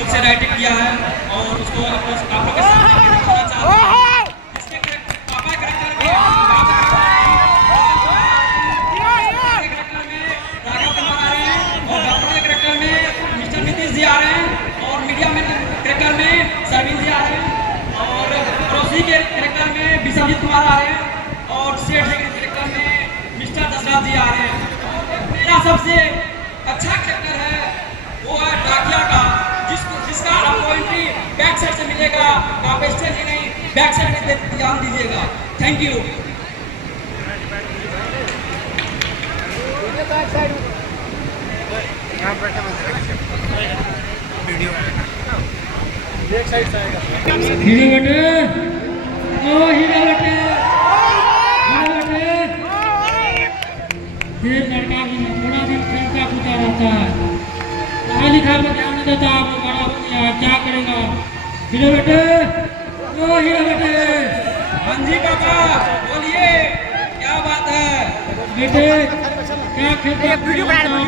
खुद से राइटिंग किया है और उसको आप लोग के सामने मैं दिखाना चाहता हूँ। इसके पापा कैरेक्टर में राघव कुमार आ रहे हैं और डॉक्टर के कैरेक्टर में मिस्टर नीतीश जी आ रहे हैं और मीडिया में कैरेक्टर में सरवीन जी आ रहे हैं और पड़ोसी के कैरेक्टर में विश्वजीत कुमार आ रहे हैं और सेठ जी के कैरेक्टर में मिस्टर दशरथ जी आ रहे हैं। मेरा सबसे अच्छा कैरेक्टर है वो है डाकिया का, जिसका आपको एंट्री बैक साइड से मिलेगा। आप स्टेज ही नहीं बैक साइड में ध्यान दीजिएगा। Thank you. हीरो बेटे, ओ हीरो बेटे, ये लड़का भी पूरा दिन खेलता कूदता रहता है, पढ़ाई लिखाई में ध्यान नहीं देता। वो बड़ा हो गया क्या करेगा? हीरो बेटे, ओ हीरो बेटे। हाँ जी पापा बोलिए, क्या बात है? बेटे क्या खेलता बड़ा हो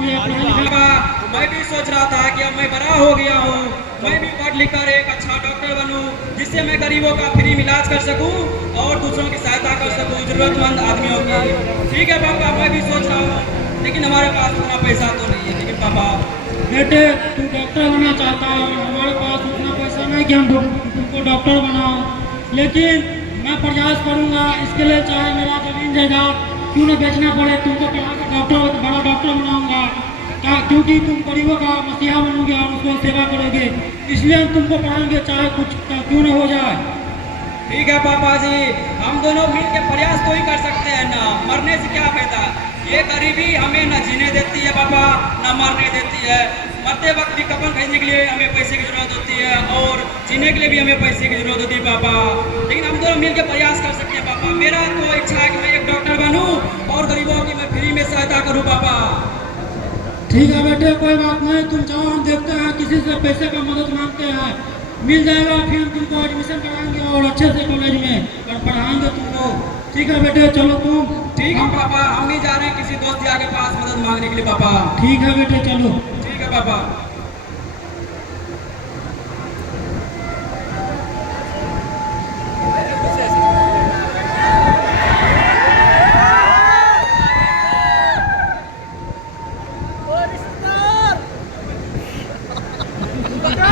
गया, पापा मैं भी सोच रहा था कि अब मैं बड़ा हो गया हूँ, मैं भी पढ़ लिख कर एक अच्छा डॉक्टर बनूं, जिससे मैं गरीबों का फ्री इलाज कर सकूं और दूसरों की सहायता कर सकूं, जरूरतमंद आदमियों की। ठीक है पापा, मैं भी सोच रहा हूँ, लेकिन हमारे पास उतना पैसा तो नहीं है। लेकिन पापा बेटे तू डॉक्टर बनना चाहता है, हमारे पास उतना पैसा नहीं कि हम तुमको डॉक्टर बनाओ, लेकिन मैं प्रयास करूंगा इसके लिए, चाहे मेरा जमीन जायदाद क्यों न बेचना पड़े, तुमको पढ़ा कर डॉक्टर बड़ा डॉक्टर बनाऊंगा, क्योंकि तुम गरीबों का मसीहा बनोगे और उसको सेवा करोगे, इसलिए हम तुमको पढ़ाएंगे चाहे कुछ क्यों न हो जाए। ठीक है पापा जी, हम दोनों मिल के प्रयास तो ही कर सकते हैं ना, मरने से क्या फायदा। ये गरीबी हमें न जीने देती है पापा, न मरने देती है। मरते वक्त भी कफन खरीदने के लिए हमें पैसे की जरूरत होती है और जीने के लिए भी हमें पैसे की जरूरत होती है पापा, लेकिन हम दोनों मिल के प्रयास कर सकते हैं पापा। मेरा तो इच्छा है कि मैं एक डॉक्टर बनूं और गरीबों की मैं फ्री में सहायता करूं पापा। ठीक है बेटे, कोई बात नहीं, तुम जाओ, हम देखते हैं किसी से पैसे का मदद मांगते हैं, मिल जाएगा, फिर हम तुमको एडमिशन कराएंगे और अच्छे से कॉलेज में और पढ़ाएंगे तुमको। ठीक है बेटे, चलो तुम। ठीक है पापा, हम भी जा रहे हैं किसी दोस्त के पास मदद मांगने के लिए पापा। ठीक है बेटे, चलो। ठीक है पापा।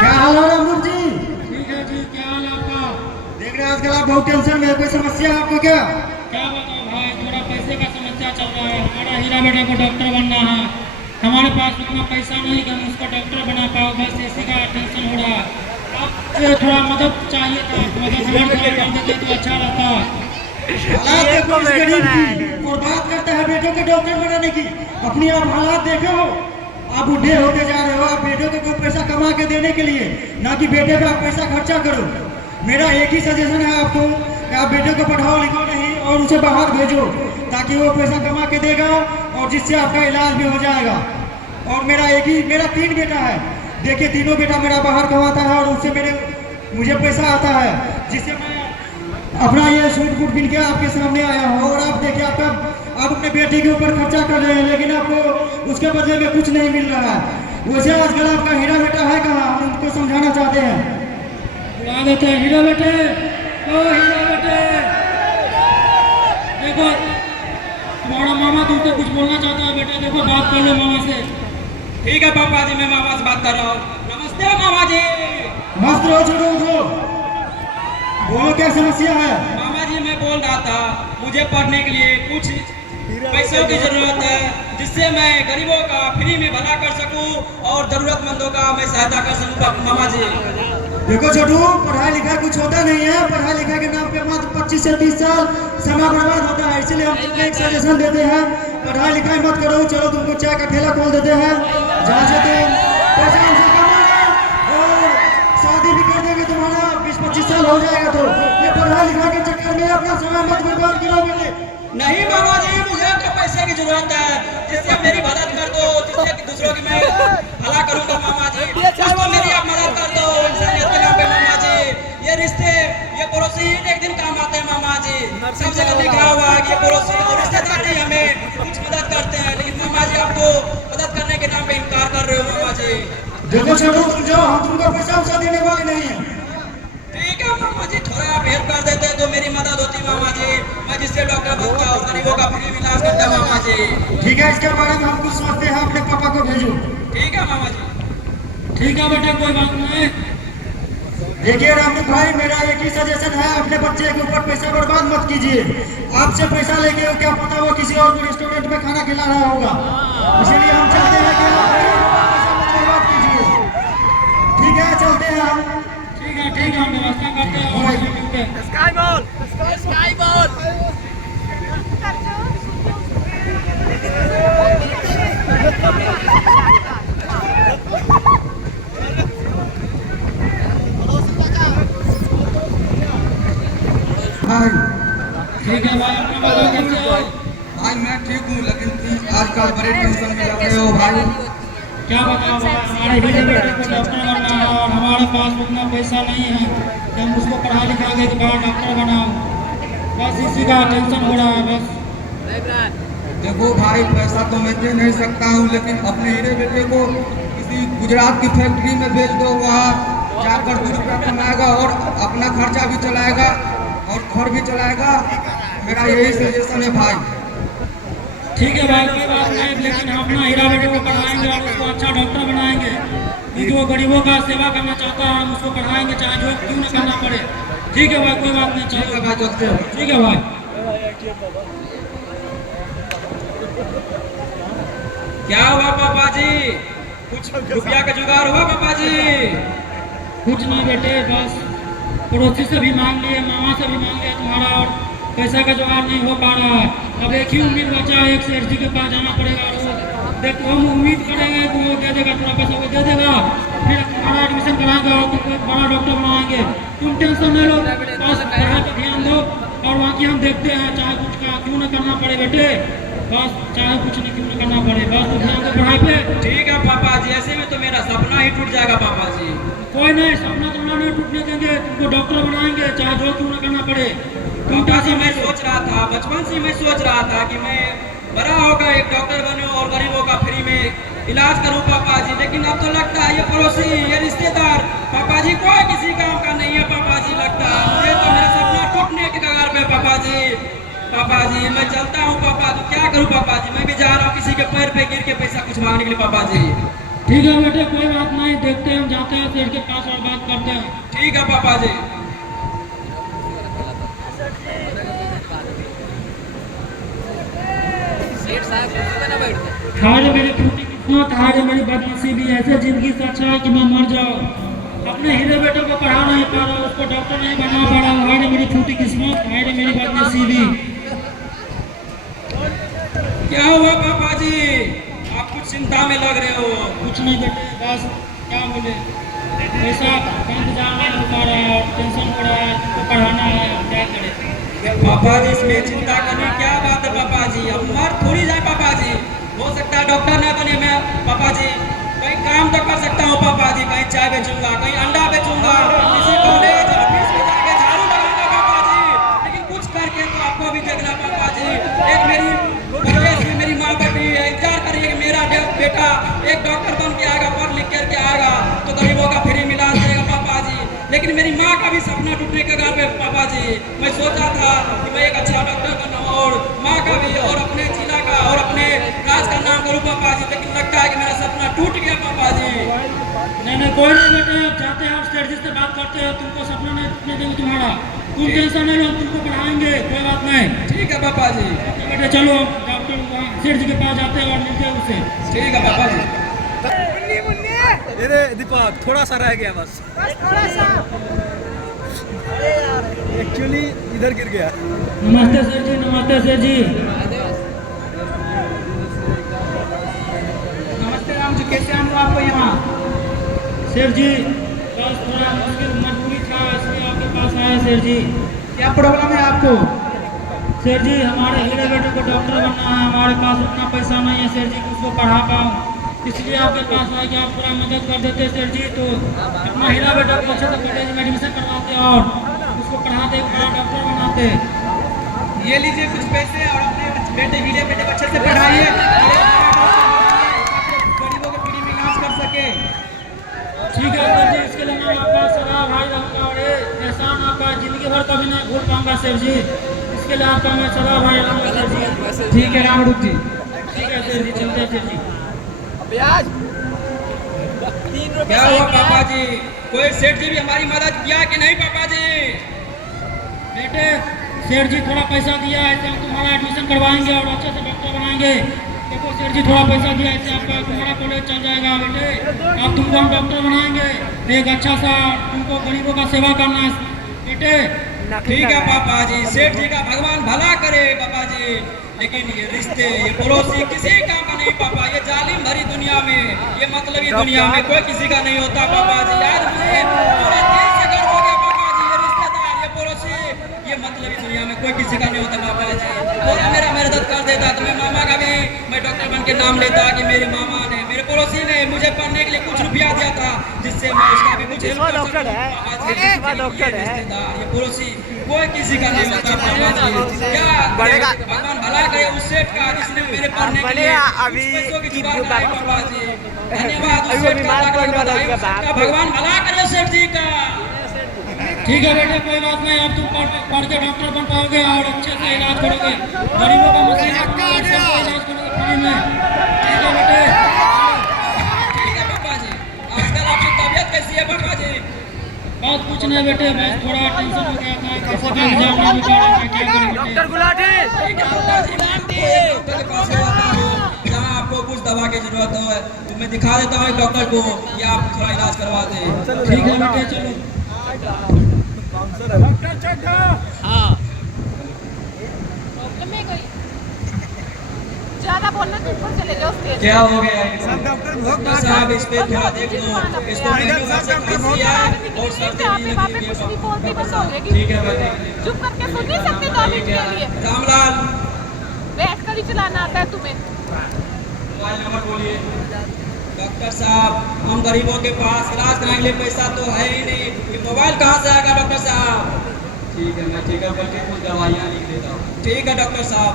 क्या हाल है अमरुद जी? ठीक है जी, क्या हाल है आपका? देख रहे हैं आजकल आप बहुत टेंशन में है, कोई समस्या है आपको क्या? क्या बताओ भाई, थोड़ा पैसे का समस्या चल रहा है, हमारा हीरा बेटा को डॉक्टर बनना है, हमारे पास उतना पैसा नहीं कि हम उसको डॉक्टर बना पाओ, बस इसी का टेंशन हो रहा है। आपसे थोड़ा मदद चाहिए था, मदद हमारे कर देते तो अच्छा रहता। हालात देखो इस गरीब की, और बात करता है बेटों के डॉक्टर बनाने की। अपनी आप हालात देखे हो, आप बुढ़े होते जा रहे हो, आप बेटों को पैसा कमा के देने के लिए, ना कि बेटे पे आप पैसा खर्चा करो। मेरा एक ही सजेशन है आपको कि आप बेटे को पढ़ाओ लिखाओ नहीं और उसे बाहर भेजो, ताकि वो पैसा कमा के देगा और जिससे आपका इलाज भी हो जाएगा। और मेरा 3 बेटा है, देखिए तीनों बेटा मेरा बाहर कमाता है और उससे मुझे पैसा आता है, जिससे मैं अपना ये सूट बूट बिन के आपके सामने आया हूँ। और आप देखिए आप अपने बेटे के ऊपर खर्चा कर रहे हैं, लेकिन आपको उसके बदले में कुछ नहीं मिल रहा है। वैसे आजकल आपका हीरा बेटा है कहाँ, हम उनको समझाना चाहते हैं। बुला देते हैं हीरा बेटे, ओ हीरा बेटे। देखो तुम्हारा मामा तुमसे कुछ बोलना चाहता है बेटे, देखो बात कर लो मामा से। ठीक है पापा जी, मैं मामा से बात कर रहा हूँ। नमस्ते मामा जी। मस्त रहो, छोड़ो उठो, बोलो क्या समस्या है? मामा जी मैं बोल रहा था, मुझे पढ़ने के लिए कुछ पैसों की जरूरत है, जिससे मैं गरीबों का फ्री में भला कर सकूं और जरूरतमंदों का मैं सहायता कर सकूं मामा जी। देखो छोटू, पढ़ाई लिखाई कुछ होता नहीं है, पढ़ाई लिखाई के नाम पे मात्र 25 से 30 साल समय बर्बाद होता है, इसलिए हम तुमको एक सजेशन देते हैं, पढ़ाई लिखाई मत करो, चलो तुमको चाय का ठेला खोल देते हैं, जहाँ से तुम पैसा उनसे कमाओगे और शादी भी कर देंगे, तुम्हारा 20-25 साल हो जाएगा। तो ये पढ़ाई लिखाई के चक्कर में अपना समय मत बर्बाद करो बेटे। नहीं मामा जी, मुझे तो पैसे की जरूरत है, जिससे मेरी मदद कर दो, जिससे दूसरों की मैं भला करूंगा मामा जी। कुछ तो मेरी आप मदद कर दो इंसानियत के नाम पे मामा जी। ये रिश्ते, ये पड़ोसी एक दिन काम आते हैं मामा जी, सब जगह लिखा हुआ है कि ये पड़ोसी और रिश्तेदार ही हमें कुछ मदद करते हैं, लेकिन मामा जी आप तो मदद करने के नाम पे इनकार कर रहे हो मामा जी। देखो छोटू, तुम जाओ, हम तुमको पैसा वैसा देने वाले नहीं है। ठीक है मामा जी, थोड़ा आप हेल्प कर देते तो मेरी मदद होती मामा जी। मैं जिससे डॉक्टर बनता हूँ, गरीबों का फ्री इलाज करता मामा जी। ठीक है, इसके बारे में हम कुछ सोचते हैं, अपने पापा को भेजो। ठीक है मामा जी। ठीक है बेटा, कोई बात नहीं। देखिए रामू भाई, मेरा एक ही सजेशन है, अपने बच्चे के ऊपर पैसा बर्बाद मत कीजिए। आपसे पैसा लेके क्या पता वो किसी और रेस्टोरेंट में खाना खिला रहा होगा, इसीलिए हम चाहते हैं कि आप पैसा मत बर्बाद कीजिए। ठीक है, चलते हैं हम। ठीक है, हम व्यवस्था करते हैं और मिलते हैं। स्काई बॉल भाई ठीक है भाई, अपना बताओ कैसे हो? भाई मैं ठीक हूँ, लेकिन तुम आजकल बड़े टेंशन में लग रहे हो भाई। क्या बताओ भाई, हमारे हीरे बेटे को डॉक्टर बनना है और हमारे पास उतना पैसा नहीं है कि हम उसको पढ़ा लिखा के बड़ा डॉक्टर बनाओ। बस इसी का टेंशन हो रहा है बस। देखो भाई, पैसा तो मैं दे नहीं सकता हूँ, लेकिन अपने हीरे बेटे को किसी गुजरात की फैक्ट्री में भेज दो। वहाँ जाकर 2 रुपया कमाएगा और अपना खर्चा भी चलाएगा और घर भी चलाएगा। मेरा यही सजेशन है भाई। ठीक है भाई, कोई बात नहीं, लेकिन हम अपना हीरा बेटे को पढ़ाएंगे और उसको अच्छा डॉक्टर बनाएंगे। क्योंकि वो गरीबों का सेवा करना चाहता है, हम उसको पढ़ाएंगे चाहे जो क्यों न करना पड़े। ठीक है भाई, कोई बात नहीं, चलो भाई चलते हैं। ठीक है भाई। क्या हुआ पापा जी, कुछ रुपया का जुगाड़ हुआ पापा जी? कुछ नहीं बेटे, बस पड़ोसी से भी मांग लिए, मामा से भी मांग लिया तुम्हारा, और पैसा का जुगाड़ नहीं हो पा रहा है। अब एक ही उम्मीद बचा है, एक सेठ जी के पास जाना पड़ेगा। रोज देखो, हम उम्मीद करेंगे कि वो दे देगा, थोड़ा पैसा वो दे देगा, फिर तुम्हारा एडमिशन कराएगा और तुमको एक बड़ा डॉक्टर बनाएंगे। तुम टेंशन नहीं लो, बस पढ़ाई पर ध्यान दो और बाकी हम देखते हैं, चाहे कुछ का क्यों न करना पड़े बेटे, बस चाहे कुछ नहीं क्यों न करना पड़े, बस तो ध्यान दो पढ़ाई पे। ठीक है पापा जी, ऐसे में तो मेरा सपना ही टूट जाएगा पापा जी। कोई नहीं, सपना तुम्हारा नहीं टूटने देंगे, तुमको डॉक्टर बनाएंगे चाहे जो क्यों न करना पड़े। तुम पापा जी, टेंशन मैं नहीं लो। सोच रहा था, बचपन से मैं सोच रहा था कि मैं बड़ा होकर एक डॉक्टर बनूं और गरीबों का फ्री में इलाज करूं पापा जी। लेकिन अब तो लगता है ये पड़ोसी, ये रिश्तेदार पापा जी कोई किसी काम का नहीं है पापा जी। लगता है मुझे तो मेरा सपना टूटने के कगार पे पापा जी। पापा जी मैं चलता हूँ पापा, तो क्या करूँ पापा जी, मैं भी जा रहा हूँ किसी के पैर पे गिर के पैसा कुछ मांगने के लिए पापा जी। ठीक है बेटे, कोई बात नहीं, देखते हैं, हम जाते हैं सेठ के पास और बात करते हैं। ठीक है पापा जी। हाय मेरी टूटी किस्मत, हाय मेरी बदनसीबी, ऐसे जिंदगी से अच्छा है कि मैं मर जाऊँ। अपने हीरे बेटे को पढ़ा नहीं पा रहा, उसको डॉक्टर नहीं बना पा रहा। हाय मेरी टूटी किस्मत, हाय मेरी बदनसीबी। क्या हुआ पापा जी, आप कुछ चिंता में लग रहे हो? कुछ नहीं बेटे, बस क्या बोले, पैसा बैंक जाना हो पा रहा है, टेंशन हो रहा है, तुमको पढ़ाना है, क्या करें। पापा जी इसमें चिंता करने की क्या बात है पापा जी, अब मर थोड़ी जाए पापा जी। हो सकता है डॉक्टर न बने मैं पापा जी, कहीं काम तो कर सकता हूँ पापा जी, कहीं चाय बेचूंगा, कहीं अंडा बेचूंगा, किसी कॉलेज ऑफिस में जाके झाड़ू लगाऊंगा पापा जी। लेकिन कुछ करके तो आपको भी देखना पापा जी। एक मेरी परदेश में मेरी माँ बैठी है, इंतजार कर रही है कि मेरा बेटा एक डॉक्टर बन के आएगा, पढ़ लिख करके आएगा तो गरीबों का फ्री इलाज करेगा पापा जी। लेकिन मेरी माँ का भी सपना टूटने के कगार पे पापा जी। मैं सोचा था कि मैं एक अच्छा डॉक्टर बनूं और माँ का भी और अपने जिला का और अपने राज का नाम करूं पापा जी, लेकिन लगता है कि मेरा सपना टूट गया पापा जी। नहीं कोई नहीं बेटे, अब जाते हैं और सेठ जी से बात करते हैं, तुमको सपना नहीं टूटने देंगे तुम्हारा, तुम टेंशन नहीं लो, हम तुमको पढ़ाएंगे, कोई बात नहीं। ठीक है पापा जी। बेटे चलो, डॉक्टर सेठ जी के पास जाते हैं और मिलते हैं उससे। ठीक है पापा जी। अरे दीपक, थोड़ा सा रह गया बस, थोड़ा सा। एक्चुअली इधर गिर गया। नमस्ते सर जी, नमस्ते सर जी। नमस्ते राम जी, कैसे आऊँ आपको यहाँ? सर जी बस थोड़ा मुश्किल मजबूरी था, इसलिए आपके पास आए सर जी। क्या प्रॉब्लम है आपको? सर जी हमारे हीरे बेटे को डॉक्टर बनना है, हमारे पास उतना पैसा नहीं है सर जी कि उसको पढ़ा पाऊँ, इसलिए आपके पास आए कि आप पूरा मदद कर देते सर जी, तो अपना हीरा बेटा को अच्छे से कॉलेज में एडमिशन करवाते और उसको पढ़ाते, एक बड़ा डॉक्टर बनाते। ये लीजिए कुछ पैसे और अपने बेटे हीरे बेटे को अच्छे से पढ़ाइए, गरीबों के फ्री में इलाज कर सके। ठीक है सर जी, इसके लिए मैं आपका सदा भाई रहूँगा और ये एहसान आपका जिंदगी भर कभी नहीं भूल पाऊंगा सर जी। इसके लिए आपका मैं सदा भाई रहूँगा सर जी। ठीक है रामरूप जी। ठीक है सर जी, चलते हैं सर जी। क्या हुआ पापा जी, कोई सेठ जी भी हमारी मदद किया कि नहीं पापा जी? बेटे सेठ जी थोड़ा पैसा दिया है, ऐसे हम तुम्हारा एडमिशन करवाएंगे और अच्छे से डॉक्टर बनाएंगे। देखो सेठ जी थोड़ा पैसा दिया, ऐसे आपका तुम्हारा कॉलेज चल जाएगा बेटे। अब तुमको हम डॉक्टर बनाएंगे, एक अच्छा सा तुमको गरीबों का सेवा करना है बेटे। ठीक है पापा जी, सेठ जी का भगवान भला करे पापा जी। लेकिन ये रिश्ते, ये पड़ोसी किसी काम का नहीं पापा। ये जालिम भरी दुनिया में, ये मतलबी दुनिया में कोई किसी का नहीं होता पापा जी। आज मुझे पूरे दिल से गर्व हो गया पापा जी। ये रिश्तेदार, ये पड़ोसी, ये मतलबी दुनिया में कोई किसी का नहीं होता पापा जी। थोड़ा मेरा मदद कर देता तो मैं मामा का भी मैं डॉक्टर बन के नाम लेता कि मेरे मामा ने, मेरे पड़ोसी ने मुझे पढ़ने के लिए कुछ रुपया दिया था, जिससे मैं उसका भी कुछ हेल्प कर सकूं पापा जी। ये रिश्तेदार, ये पड़ोसी कोई किसी का नहीं होता पापा जी। क्या भगवान भला करे उस सेठ का जिसने मेरे पढ़ने के लिए अभी कुछ पैसों की जुगाड़ कराई पापा जी। धन्यवाद उस सेठ का, भगवान भला करे उस सेठ जी का। ठीक है बेटे, कोई बात नहीं। अब तुम पढ़ के डॉक्टर बन पाओगे और अच्छे से इलाज करोगे, गरीबों का मशीन इलाज करोगे फ्री में। ठीक है बेटे। ठीक है पापा जी। आजकल आपकी तबीयत कैसी है पापा जी? बस कुछ नहीं बेटे, बस थोड़ा टेंशन हो गया था, कैसे का एग्जाम नहीं निकाला था, क्या करें बेटे। ठीक है पापा जी, डॉक्टर के पास जाता हूँ, जहाँ आपको कुछ दवा की जरूरत हो तो मैं दिखा देता हूँ एक डॉक्टर को, ये आप थोड़ा इलाज करवा दें। ठीक है बेटे, चलो। प्रॉब्लम है कोई? ज्यादा बोलना तो ऊपर चले जाओ स्टेज। क्या हो गया डॉक्टर साहब? इस पे थोड़ा देख लो, इसको मैंने वैसे खांसी है और सर्दी भी लगी हुई है कुछ भी बोलती बस हो जाएगी। ठीक है भाई, चुप करके सुन नहीं सकते 2 मिनट के लिए? रामलाल बैठ कर ही चलाना आता है तुम्हें। मोबाइल नंबर बोलिए। डॉक्टर साहब, हम गरीबों के पास इलाज कराने के लिए पैसा तो है ही नहीं, ये मोबाइल कहाँ से आएगा डॉक्टर साहब? ठीक है, मैं ठीक है करके कुछ दवाइयाँ लिख देता हूँ। ठीक है डॉक्टर साहब।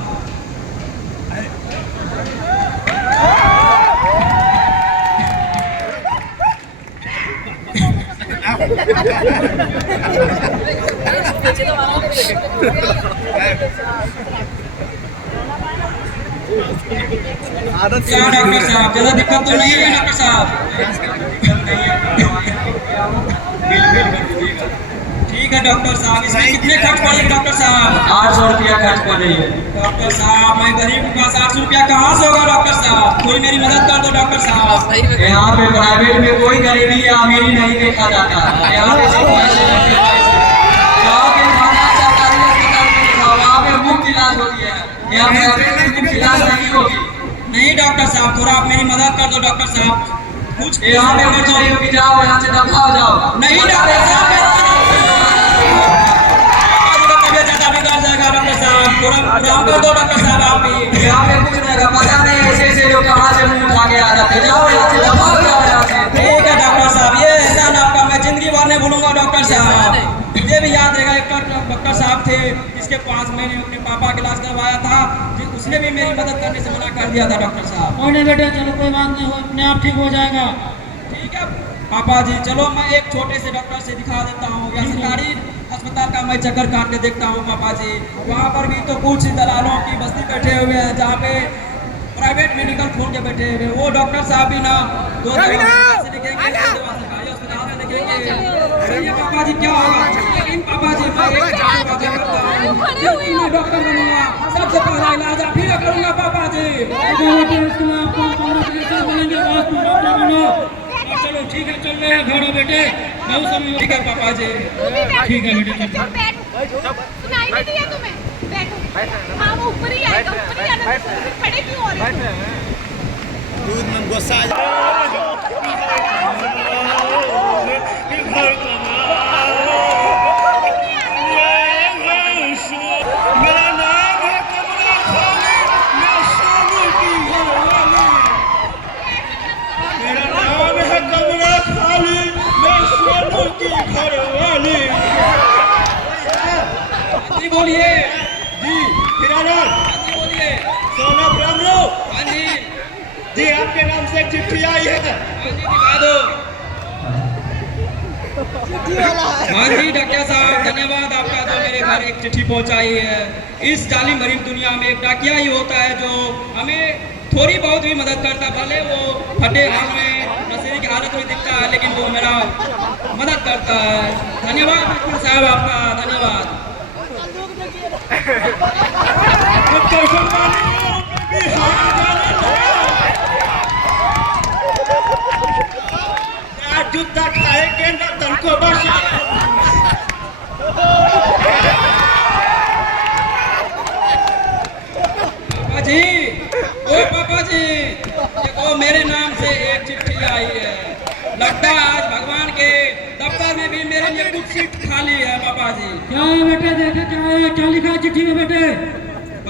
आदत क्या डॉक्टर साहब, ज्यादा दिक्कत तो नहीं है डॉक्टर साहब? ठीक है डॉक्टर साहब, इसमें कितने खर्च पड़ेगा डॉक्टर साहब? 800 रुपया खर्च पड़ रही है डॉक्टर साहब। मैं गरीब के पास 800 रुपया कहाँ से होगा डॉक्टर साहब? कोई मेरी मदद कर दो डॉक्टर साहब। यहाँ पे प्राइवेट में कोई गरीबी या अमीरी नहीं देखा जाता। यहाँ पे सिर्फ पैसे लगते हैं, पैसे। जाओगे खाना सरकारी अस्पताल में दिखाओ, वहाँ पे मुफ्त इलाज होती है, यहाँ प्राइवेट में मुफ्त इलाज नहीं होगी। नहीं डॉक्टर साहब, थोड़ा आप मेरी मदद कर दो डॉक्टर साहब। कुछ यहाँ पे कुछ नहीं होगी, जाओ यहाँ से दफा हो जाओ। नहीं डॉक्टर साहब, तबियत ज्यादा बिगड़ जाएगा डॉक्टर साहब, थोड़ा काम कर दो डॉक्टर साहब आप भी। यहाँ पे कुछ नहीं होगा, पता नहीं ऐसे ऐसे लोग कहाँ से मुंह उठा के आ जाते। जाओ यहाँ से दफा हो जाओ यहाँ से। ठीक है डॉक्टर साहब, ये एहसान आपका मैं जिंदगी भर नहीं भूलूंगा डॉक्टर साहब। मुझे भी याद रहेगा, एक डॉक्टर साहब थे जिसके पास मैंने अपने पापा का इलाज करवाया था, उसने भी मेरी मदद करने से मना कर दिया था डॉक्टर साहब। कोई नहीं बेटे, चलो कोई बात नहीं, हो अपने आप ठीक हो जाएगा। ठीक है पापा जी, चलो मैं एक छोटे से डॉक्टर से दिखा देता हूँ, या सरकारी अस्पताल का मैं चक्कर काट के देखता हूँ पापा जी। वहाँ पर भी तो कुछ दलालों की बस्ती बैठे हुए हैं, जहाँ पे प्राइवेट मेडिकल खोल के बैठे हुए। वो डॉक्टर साहब भी ना दो दवा से लिखेंगे, सरकारी अस्पताल में लिखेंगे। चलिए पापा जी, क्या होगा? लेकिन पापा जी मैं एक डॉक्टर बनूंगा, सबसे पहला इलाज आप ही करूंगा पापा जी। चलो ठीक है, चल रहे हैं घर बेटे, बहुत समय। ठीक है पापा जी। तू भी बैठ। ठीक है बेटे, चल बैठ। सुनाई नहीं दिया तुम्हें? बैठो। हाँ वो ऊपर ही आएगा, ऊपर ही आना। फिर खड़े क्यों हो रहे हो? दूध में गुस्सा आ मेरा नाम है कमला खाली, मैं सोनू की घरवाली। मेरा नाम है कमला खाली, मैं सोनू की घरवाली। जी बोलिए। जी हिरालाल, जी बोलिए। सोना ब्रह्मलो हाँ जी, जी, आपके नाम से एक चिट्ठी आई है। हाँ जी, दिखा दो। हाँ जी डॉक्टर साहब, धन्यवाद आपका जो मेरे घर एक चिट्ठी पहुंचाई है। इस जालिम भरी दुनिया में एक डाकिया ही होता है जो हमें थोड़ी बहुत भी मदद करता, भले वो फटे हाल में नशे की हालत में दिखता है, लेकिन वो मेरा मदद करता है। धन्यवाद डॉक्टर साहब आपका, धन्यवाद। जूता खाएंगे ना तनको बस पापा जी, ओ पापा जी, देखो मेरे नाम से एक चिट्ठी आई है। लगता है आज भगवान के दफ्तर में भी मेरे लिए कुछ सीट खाली है। पापा जी क्या है बेटे, देखे क्या है, क्या लिखा है चिट्ठी में बेटे?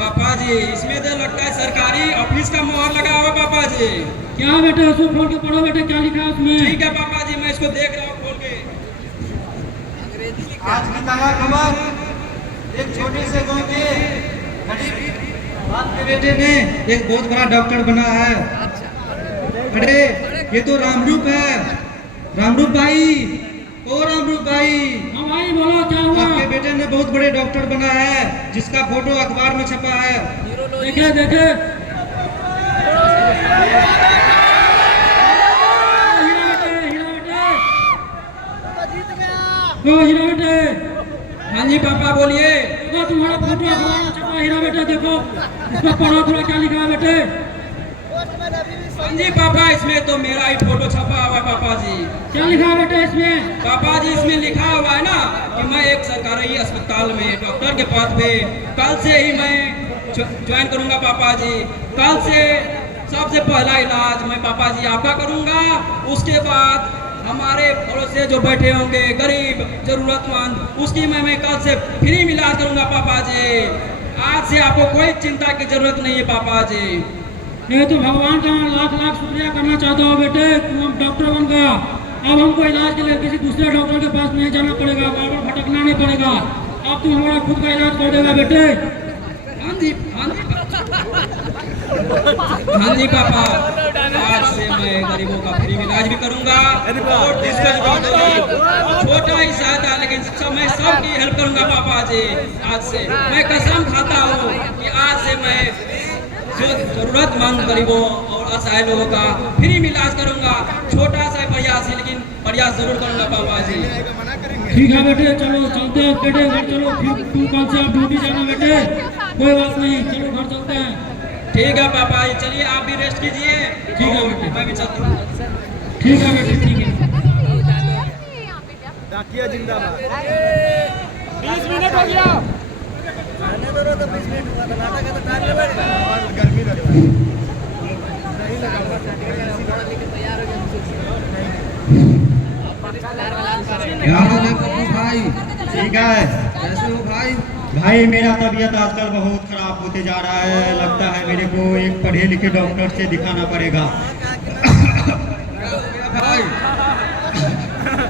पापा जी, इसमें तो लगता है सरकारी ऑफिस का मोहर लगा हुआ। पापा जी क्या है बेटे, उसको खोल के पढ़ो बेटे, क्या लिखा है उसमें? ठीक है पापा जी, मैं इसको देख रहा हूँ खोल के। आज की ताजा खबर, एक छोटे से गांव के गरीब बाप के बेटे ने एक बहुत बड़ा डॉक्टर बना है। अरे ये तो रामरूप है, रामरूप भाई, ओ रामरूप भाई। हाँ भाई बोलो, क्या हुआ? आपके बेटे ने बहुत बड़े डॉक्टर बना है, जिसका फोटो अखबार में छपा है। देखे देखे हीरा बेटे। हाँ जी पापा बोलिए। देखो तुम्हारा फोटो अखबार में छपा, हीरा बेटे देखो, इसको पढ़ो थोड़ा, क्या लिखा है बेटे? हाँ जी पापा, इसमें तो मेरा ही फोटो छपा हुआ है। पापा जी क्या लिखा है बेटे इसमें? पापा जी इसमें लिखा हुआ है ना कि मैं एक सरकारी अस्पताल में डॉक्टर के पद पे कल से ही मैं ज्वाइन करूंगा। पापा जी कल से सबसे पहला इलाज मैं पापा जी आपका करूंगा। उसके बाद हमारे पड़ोसी जो बैठे होंगे गरीब जरूरतमंद, उसकी मैं कल से फ्री में इलाज करूंगा। पापा जी आज से आपको कोई चिंता की जरूरत नहीं है। पापा जी नहीं तो भगवान का लाख लाख शुक्रिया करना चाहता हूँ बेटे, तुम हम डॉक्टर बन गया। अब हमको इलाज के लिए किसी दूसरे डॉक्टर के पास नहीं जाना पड़ेगा, बार बार भटकना नहीं पड़ेगा। अब तुम हमारा खुद का इलाज कर देगा बेटे। हाँ जी, हाँ जी, हाँ जी पापा, आज से मैं गरीबों का फ्री में इलाज भी करूंगा और जिसको जरूरत होगी छोटा ही सहायता, लेकिन मैं सबकी हेल्प करूंगा। पापा जी आज से मैं कसम खाता हूँ कि आज से मैं जो जरूरतमंद गरीबों और असहाय लोगों का फ्री में इलाज करूंगा। छोटा सा प्रयास है, लेकिन प्रयास जरूर करूंगा। पापा जी ठीक है बेटे, चलो चलते हैं बेटे घर, चलो फिर तुम कल से आप ड्यूटी जाना बेटे, कोई बात नहीं, चलो घर चलते हैं। ठीक है पापा जी, चलिए आप भी रेस्ट कीजिए। ठीक है बेटे, मैं भी चलता हूँ। ठीक है बेटे, ठीक है। डाकिया जिंदाबाद। 20 मिनट हो गया। गर्मी लग रहा है। क्या हाल है पप्पू भाई? ठीक है कैसे हो भाई? भाई, मेरा तबीयत आजकल बहुत खराब होते जा रहा है। लगता है मेरे को एक पढ़े लिखे डॉक्टर से दिखाना पड़ेगा। भाई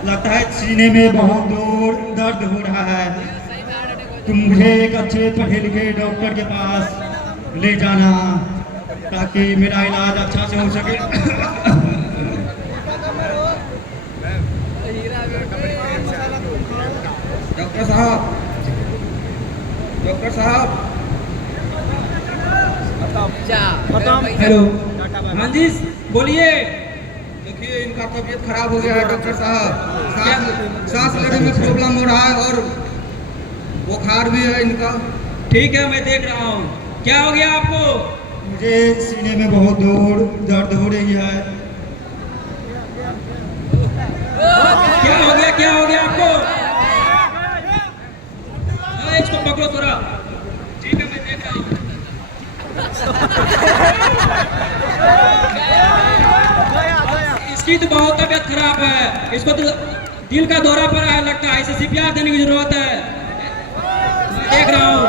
लगता है सीने में बहुत दूर दर्द हो रहा है। तुम मुझे एक अच्छे पढ़े लिखे डॉक्टर के पास ले जाना ताकि मेरा इलाज अच्छा से हो सके। डॉक्टर साहब, डॉक्टर साहब, हेलो, हाँ जी बोलिए। देखिए इनका तबीयत खराब हो गया है डॉक्टर साहब। सांस लेने में प्रॉब्लम हो रहा है और बुखार भी है इनका। ठीक है मैं देख रहा हूँ। क्या हो गया आपको? मुझे सीने में बहुत दूर दर्द हो रही है। क्या हो गया, क्या हो गया आपको? हाँ, इसको पकड़ो थोड़ा। ठीक है मैं देख रहा हूँ। इसकी तो बहुत तबीयत खराब है, इसको तो दिल का दौरा पड़ा है लगता है, इसे सीपीआर देने की जरूरत है। मैं देख रहा हूँ।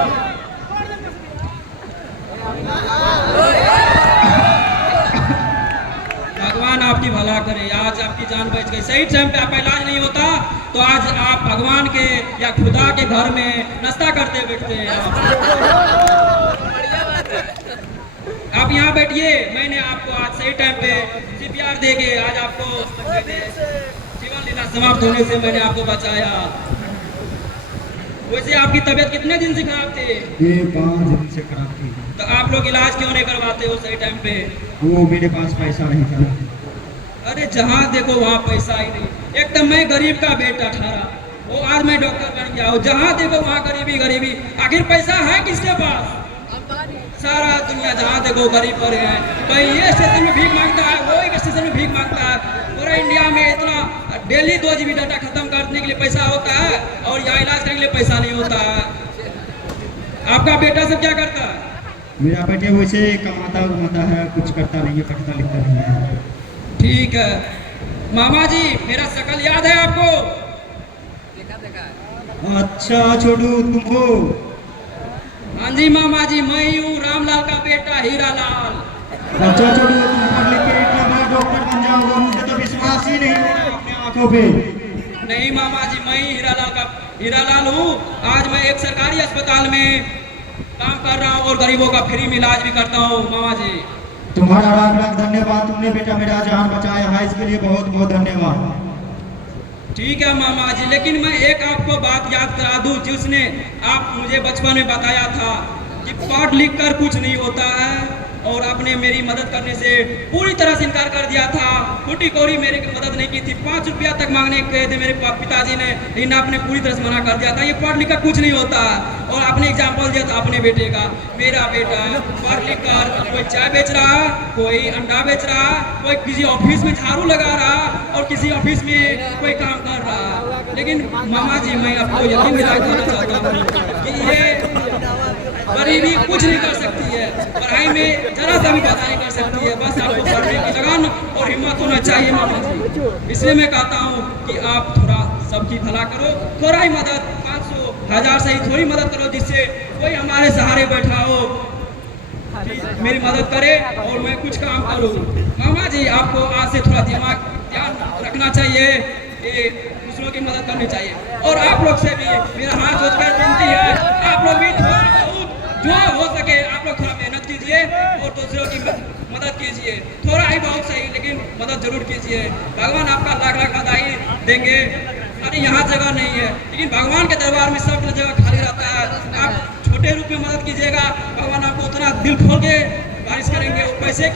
भगवान आपकी भला करे, आज आपकी जान बच गई। सही टाइम पे आपका इलाज नहीं होता तो आज आप भगवान के या खुदा के घर में नाश्ता करते बैठते हैं। आप यहाँ बैठिए, मैंने आपको आज सही टाइम पे सीपीआर देके आज आपको जीवन लीला समाप्त होने से मैंने आपको बचाया। वैसे आपकी तबीयत कितने दिन से खराब थी? ये 5 दिन से खराब थी। तो आप लोग इलाज क्यों नहीं करवाते हो सही टाइम पे? वो मेरे पास पैसा नहीं था। अरे जहाँ देखो वहाँ पैसा ही नहीं। एक तो मैं गरीब का बेटा ठहरा, वो आज मैं डॉक्टर बन गया हूँ। जहाँ देखो वहाँ गरीबी गरीबी। आखिर पैसा है किसके पास? सारा दुनिया जहाँ देखो गरीब पड़े हैं। कहीं ये स्टेशन में भीख मांगता है, वो एक स्टेशन में भीख मांगता है। पूरा इंडिया में इतना डेली 2 GB डाटा खत्म करने के लिए पैसा होता है और यहाँ इलाज करने के लिए पैसा नहीं होता है। आपका बेटा सब क्या करता है? मेरा बेटे वैसे कमाता उमाता है, कुछ करता नहीं है, पढ़ता लिखता नहीं है। ठीक है मामा जी, मेरा शकल याद है आपको? अच्छा छोटू तुम हो? हाँ जी मामा जी, मैं ही हूँ रामलाल का बेटा हीरालाल। अच्छा छोटू, तुम पढ़ लिख के इतना बड़ा डॉक्टर बन जाओगे, मुझे तो विश्वास ही नहीं हो रहा अपने आंखों पे। नहीं मामा जी, मैं ही हीरालाल हूँ। आज मैं एक सरकारी अस्पताल में काम कर रहा हूँ और गरीबों का फ्री में इलाज भी करता हूँ मामा जी। तुम्हारा लाख लाख धन्यवाद, तुमने बेटा मेरा जान बचाया है, इसके लिए बहुत बहुत धन्यवाद। ठीक है मामा जी, लेकिन मैं एक आपको बात याद करा दूं जिसने आप मुझे बचपन में बताया था कि पढ़ लिख कर कुछ नहीं होता है, और आपने मेरी मदद करने से पूरी तरह से इनकार कर दिया था। फूटी कौड़ी मेरी मदद नहीं की थी। 5 रुपया तक मांगने गए थे मेरे पिताजी ने, लेकिन आपने पूरी तरह से मना कर दिया था। ये पढ़ लिख कर कुछ नहीं होता है। और आपने एग्जाम्पल दिया था अपने बेटे का। मेरा बेटा पढ़ लिख कर कोई चाय बेच रहा, कोई अंडा बेच रहा, कोई किसी ऑफिस में झाड़ू लगा रहा और किसी ऑफिस में कोई काम कर रहा। लेकिन मामा जी, मैं आपको यकीन दिलाना चाहता हूँ कि ये गरीबी कुछ नहीं कर सकती है, पढ़ाई में जरा सा भी बाधा नहीं कर सकती है। बस आपको पढ़ने की लगन और हिम्मत होना चाहिए मामा जी। इसलिए मैं कहता हूँ कि आप थोड़ा सबकी भला करो, थोड़ा ही मदद, 500 1000 से ही थोड़ी मदद करो, जिससे कोई हमारे सहारे बैठा हो कि मेरी मदद करे और मैं कुछ काम करूँ। मामा जी, आपको आज से थोड़ा ध्यान रखना चाहिए, दूसरों की मदद करनी चाहिए। और आप लोग से भी मेरा हाथ जोड़कर विनती है, आप लोग भी थोड़ा बहुत जो हो सके आप लोग थोड़ा मेहनत कीजिए और दूसरों की मदद कीजिए। थोड़ा ही बहुत सही, लेकिन मदद जरूर कीजिए। भगवान आपका लाख लाख बधाई देंगे। अरे यहाँ जगह नहीं है, लेकिन भगवान के दरबार में सब जगह खाली रहता है। आप छोटे रूप में मदद कीजिएगा, भगवान आपको उतना दिल खोल के बारिश करेंगे। पैसे